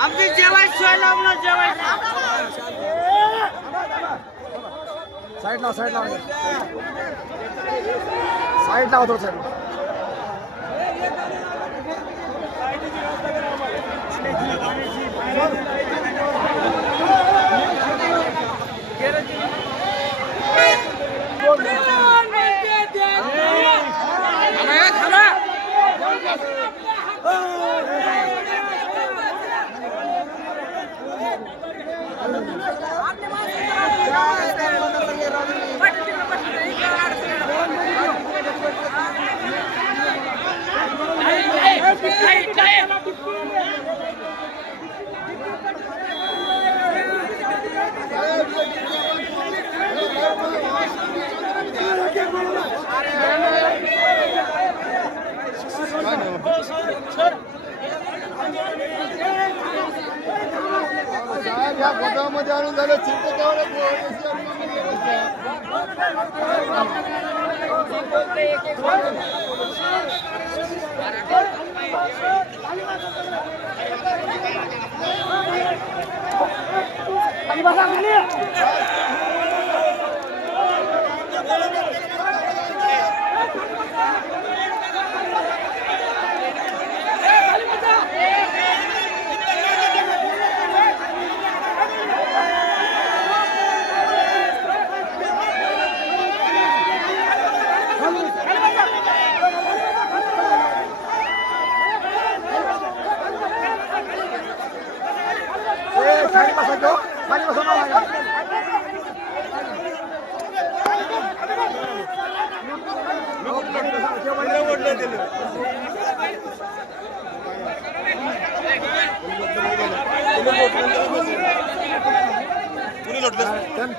आमची जेवायची सोय लावणार जेवायची साइड लाव साइड लाव तो साइड या गोदामध्ये आणून झालं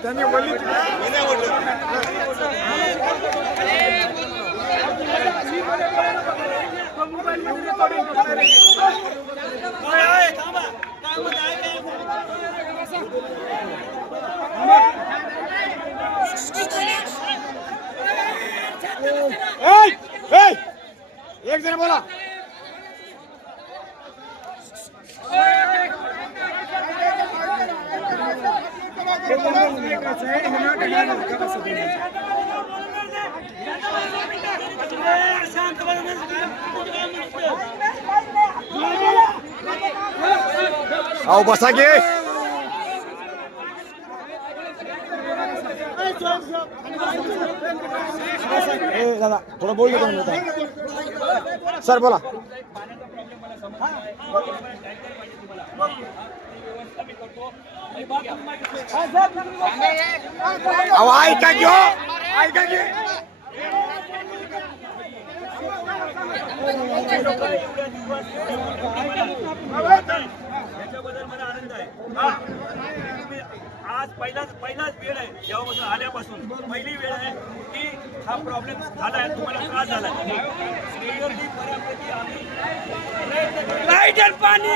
त्यांनी बोलली एक जण बोला आओ बसा गे दादा थोड़ा बोल दो सर बोला अहो ऐका की ऐका की याच्याबद्दल मला आनंद आहे आज पहिलाच वेळ आहे जेव्हापासून आल्यापासून पहिली वेळ आहे की हा प्रॉब्लेम झाला आहे तुम्हाला त्रास झाला आहे बऱ्यापैकी आम्ही लाईट आणि पाणी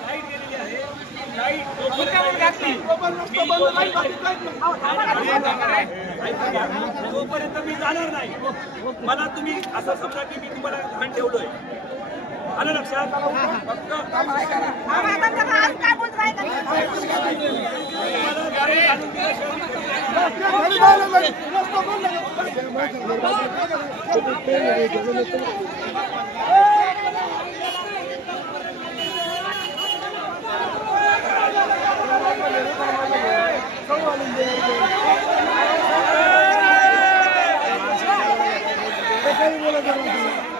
लाईट गेलेली आहे तोपर्यंत मी जाणार नाही मला तुम्ही असं समजा की मी तुम्हाला लहान ठेवलोय आलं लक्षात बोला